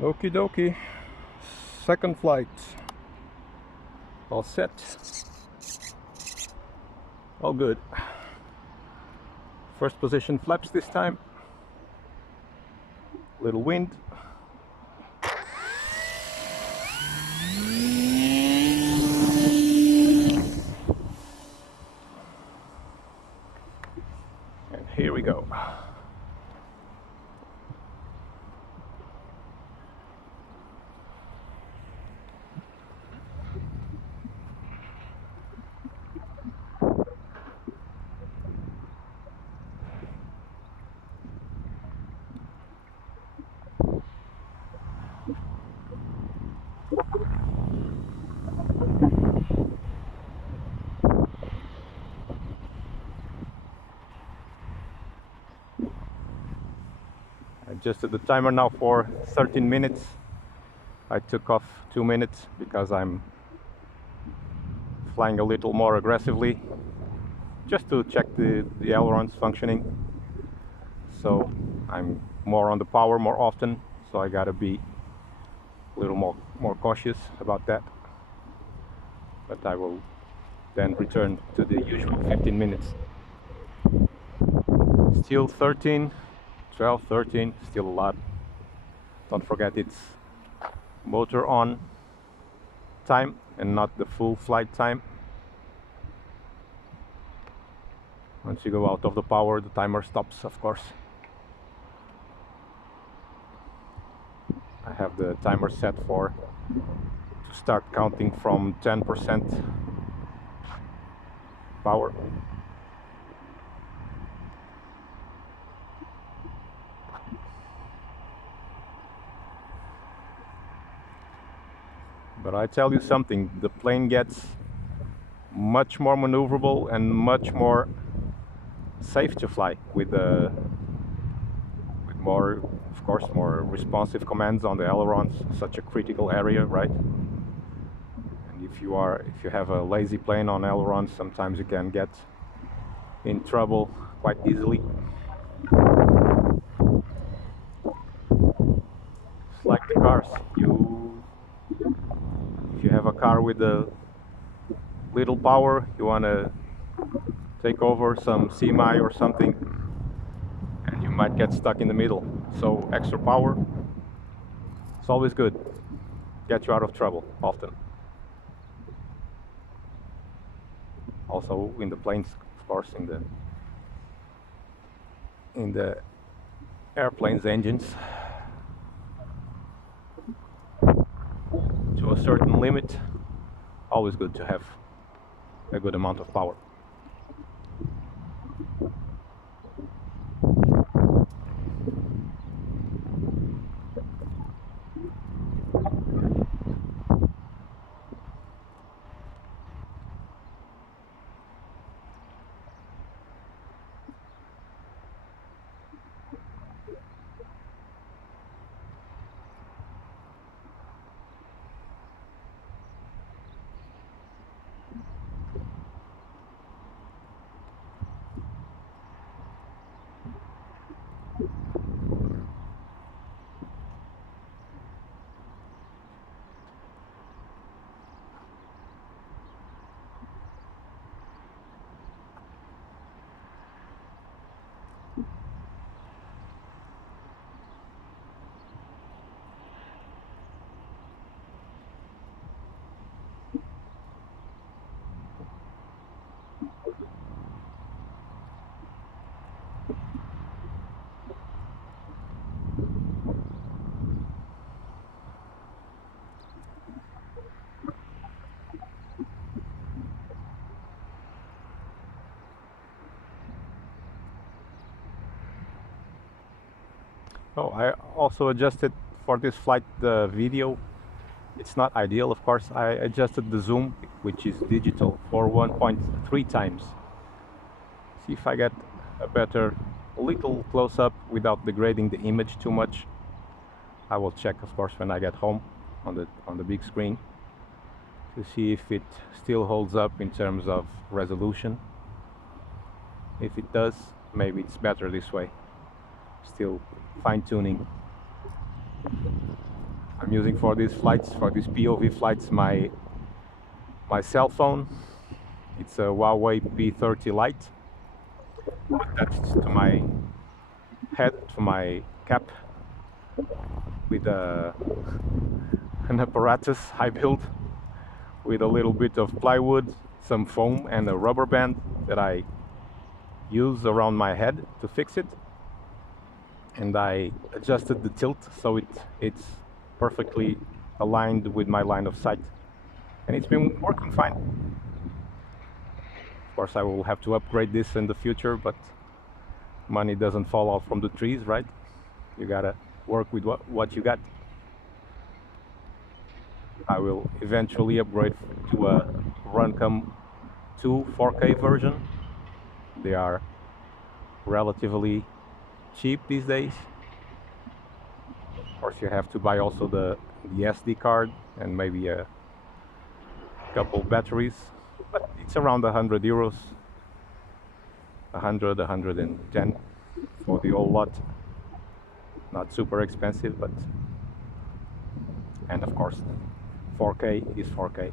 Okie dokie, second flight, all set, all good. First position flaps this time, little wind. And here we go. Adjusted the timer now for 13 minutes. I took off 2 minutes because I'm flying a little more aggressively, just to check the ailerons functioning. So I'm more on the power more often, so I gotta be a little more cautious about that. But I will then return to the usual 15 minutes. Still 13, 12, 13, still a lot. Don't forget it's motor on time and not the full flight time. Once you go out of the power, the timer stops, of course. I have the timer set to start counting from 10% power. But I tell you something, the plane gets much more maneuverable and much more safe to fly with more, of course, more responsive commands on the ailerons, such a critical area, right? And if you have a lazy plane on ailerons, sometimes you can get in trouble quite easily. It's like the cars. If you have a car with a little power, you want to take over some semi or something, and you might get stuck in the middle. So extra power, it's always good. Get you out of trouble often. Also in the planes, of course, in the airplanes engines, to a certain limit, always good to have a good amount of power. Oh, I also adjusted for this flight the video. It's not ideal, of course. I adjusted the zoom, which is digital, for 1.3 times. See if I get a little close-up without degrading the image too much. I will check, of course, when I get home on the big screen to see if it still holds up in terms of resolution. If it does, maybe it's better this way. Still fine-tuning. I'm using for these flights, for these POV flights, my cell phone. It's a Huawei P30 Lite, attached to my head, to my cap, with an apparatus I built with a little bit of plywood, some foam, and a rubber band that I use around my head to fix it. And I adjusted the tilt so it's perfectly aligned with my line of sight, and it's been working fine. Of course, I will have to upgrade this in the future, but money doesn't fall out from the trees, right? You gotta work with what you got. I will eventually upgrade to a Runcam 2 4K version. They are relatively cheap these days. Of course, you have to buy also the SD card and maybe a couple batteries, but it's around 100 euros, 100, 110 for the whole lot. Not super expensive, but, and of course 4K is 4K.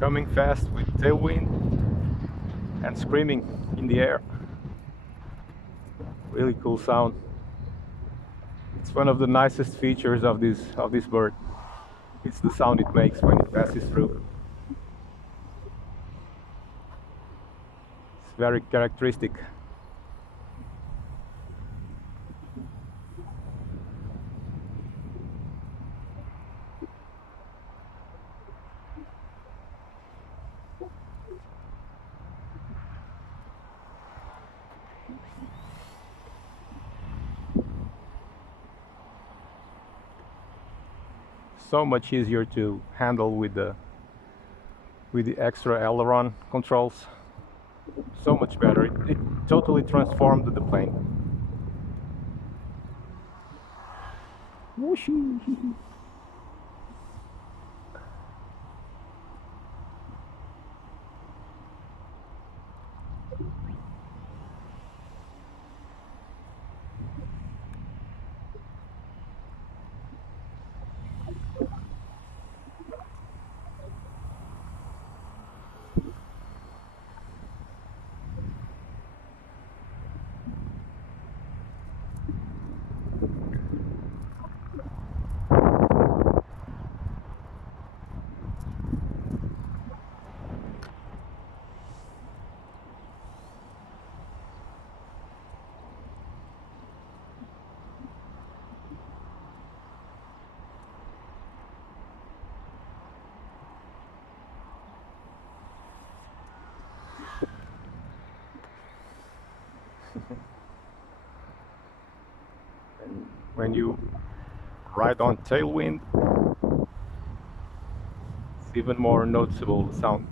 Coming fast with tailwind and screaming in the air. Really cool sound. It's one of the nicest features of this bird. It's the sound it makes when it passes through. It's very characteristic. So much easier to handle with the extra aileron controls. So much better. It totally transformed the plane. Whooshy. And when you ride on tailwind, it's even more noticeable the sound.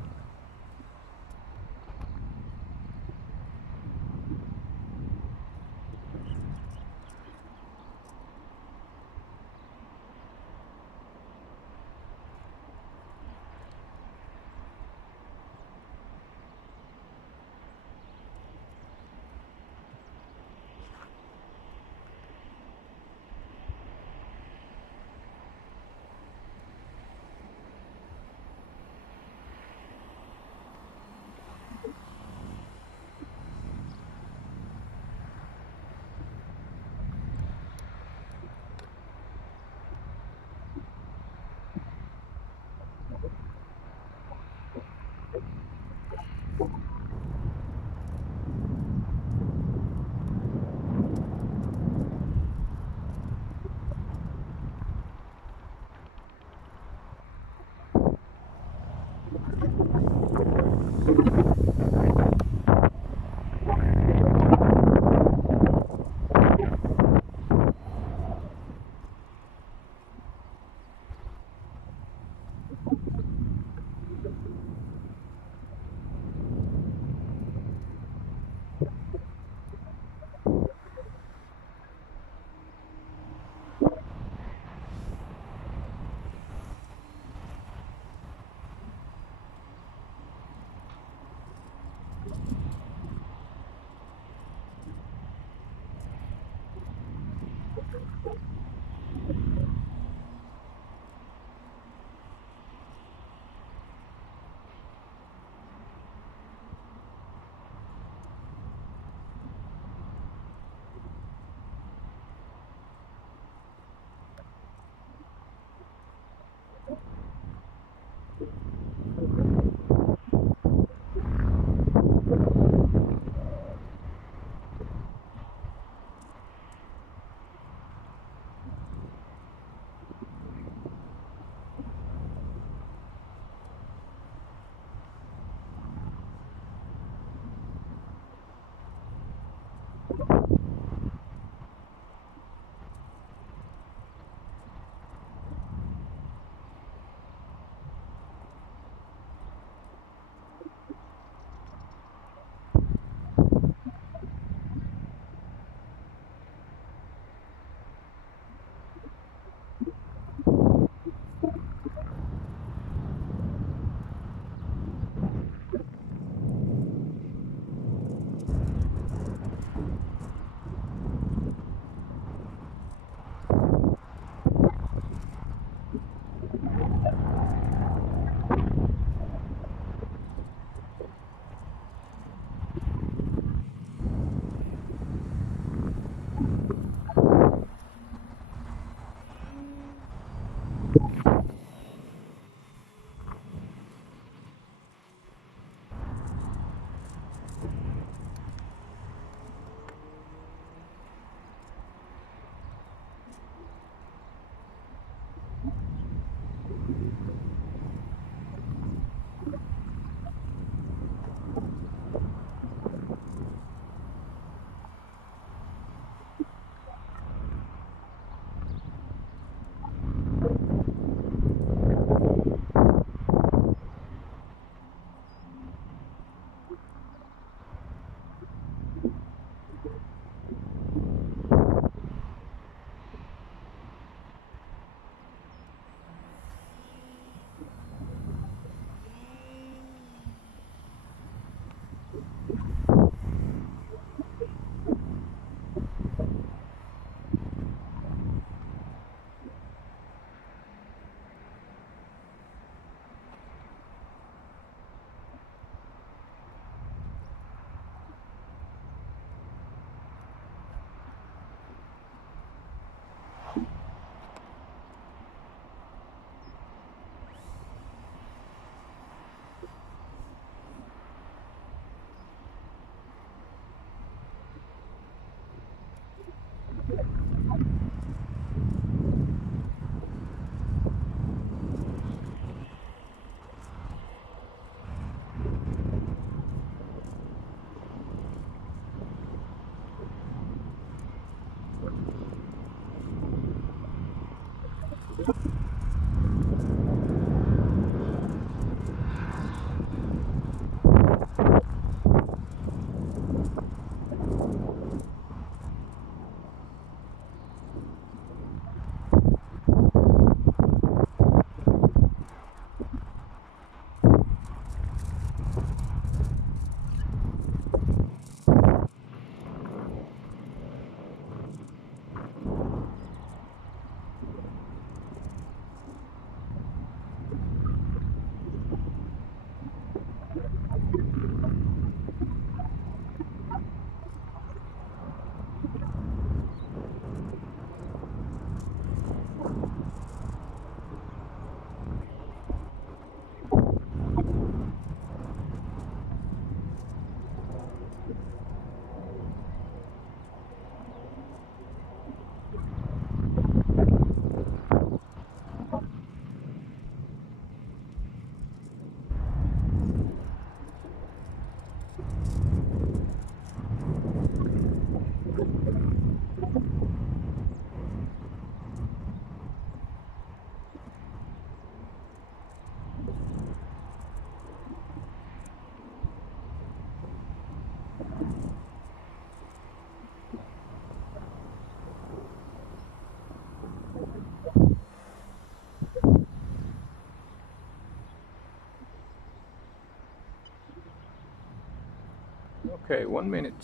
Okay, 1 minute.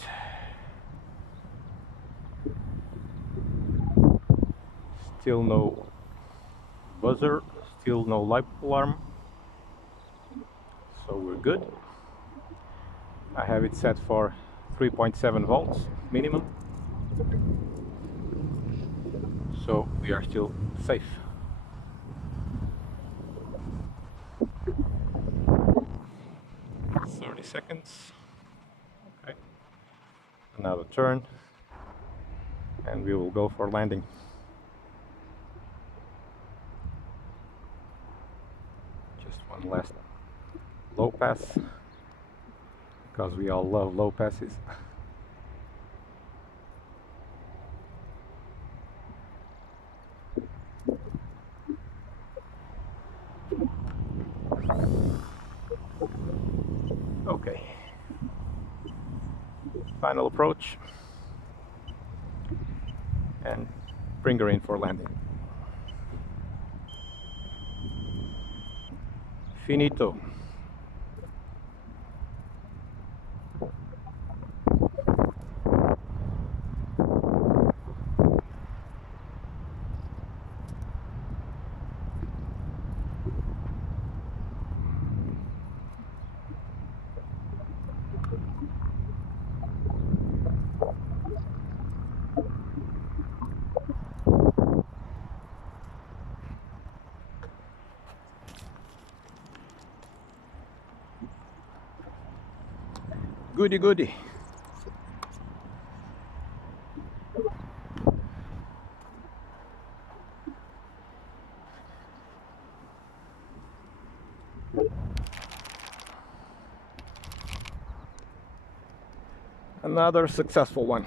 Still no buzzer, still no light alarm, so we're good. I have it set for 3.7 volts minimum, so we are still safe. 30 seconds. Okay, another turn, and we will go for landing. Just one last low pass, because we all love low passes. Okay, final approach, and bring her in for landing. Finito. Goody goody. Another successful one.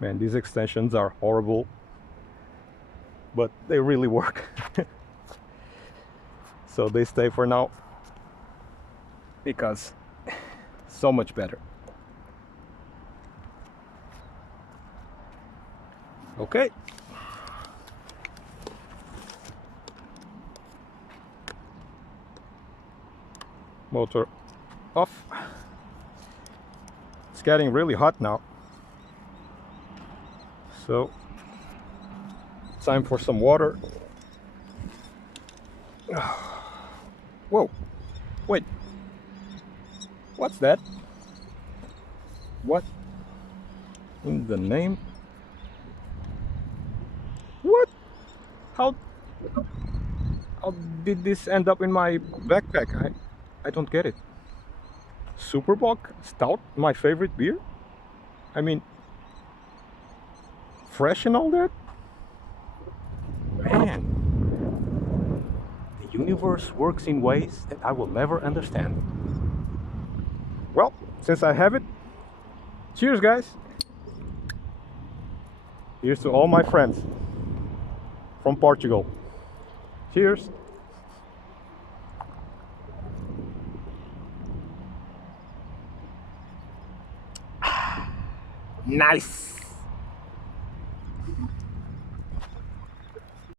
Man, these extensions are horrible, but they really work. So they stay for now, because so much better. Okay. Motor off. It's getting really hot now, so time for some water. Whoa, wait, what's that? What in the name? What? How did this end up in my backpack? I don't get it. Superbock Stout, my favorite beer? I mean, fresh and all that? Man, the universe works in ways that I will never understand. Well, since I have it, cheers, guys. Here's to all my friends from Portugal. Cheers. Nice.